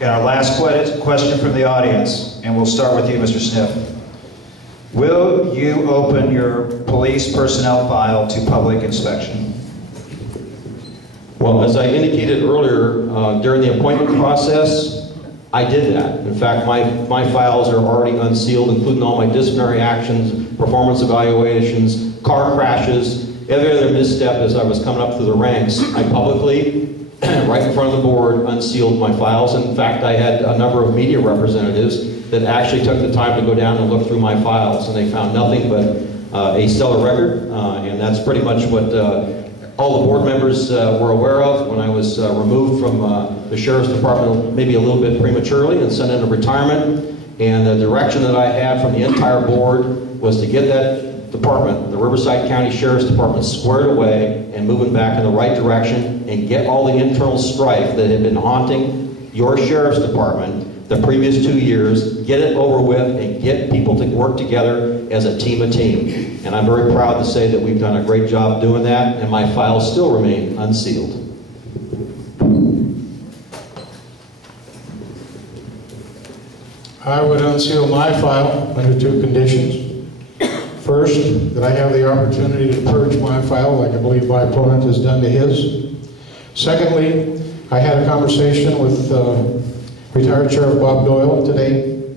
And our last question from the audience, and we'll start with you, Mr. Sniff. Will you open your police personnel file to public inspection? Well, as I indicated earlier, during the appointment process, I did that. In fact, my files are already unsealed, including all my disciplinary actions, performance evaluations, car crashes, every other misstep as I was coming up through the ranks. I publicly, right in front of the board, unsealed my files. In fact, I had a number of media representatives that actually took the time to go down and look through my files, and they found nothing but a stellar record, and that's pretty much what all the board members were aware of when I was removed from the Sheriff's Department maybe a little bit prematurely and sent into retirement. And the direction that I had from the entire board was to get that department, the Riverside County Sheriff's Department, squared away and moving back in the right direction and get all the internal strife that had been haunting your Sheriff's Department the previous 2 years, get it over with and get people to work together as a team. And I'm very proud to say that we've done a great job doing that, and my files still remain unsealed. I would unseal my file under 2 conditions. First, that I have the opportunity to purge my file like I believe my opponent has done to his. Secondly, I had a conversation with retired Sheriff Bob Doyle today,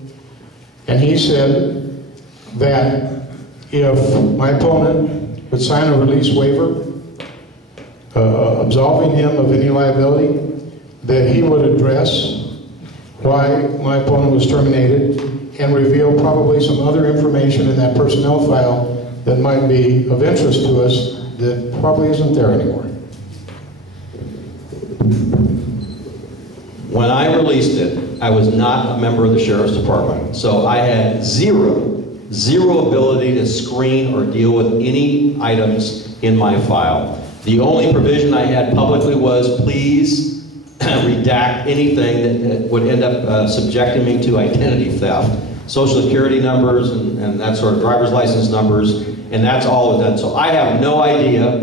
and he said that if my opponent would sign a release waiver absolving him of any liability, that he would address why my opponent was terminated and reveal probably some other information in that personnel file that might be of interest to us that probably isn't there anymore. When I released it, I was not a member of the Sheriff's Department, so I had zero ability to screen or deal with any items in my file. The only provision I had publicly was, please redact anything that would end up subjecting me to identity theft, social security numbers and that sort of driver's license numbers, and that's all of that. So I have no idea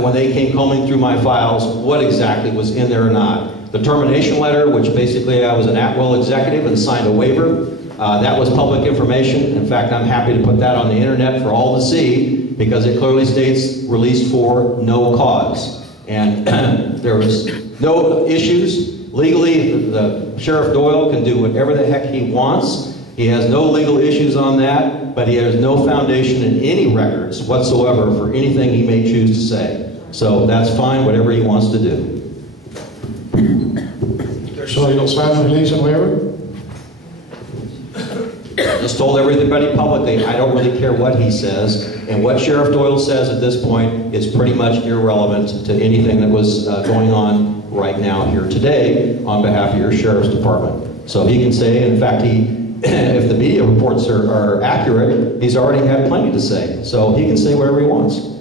when they came combing through my files what exactly was in there or not. The termination letter, which basically I was an at-will executive and signed a waiver, that was public information. In fact, I'm happy to put that on the internet for all to see because it clearly states released for no cause. And there was no issues. Legally, the Sheriff Doyle can do whatever the heck he wants. He has no legal issues on that, but he has no foundation in any records whatsoever for anything he may choose to say. So that's fine, whatever he wants to do. So you'll sign the release and waiver? I just told everybody publicly, I don't really care what he says, and what Sheriff Doyle says at this point is pretty much irrelevant to anything that was going on right now here today on behalf of your Sheriff's Department. So he can say, in fact, if the media reports are accurate, he's already had plenty to say. So he can say whatever he wants.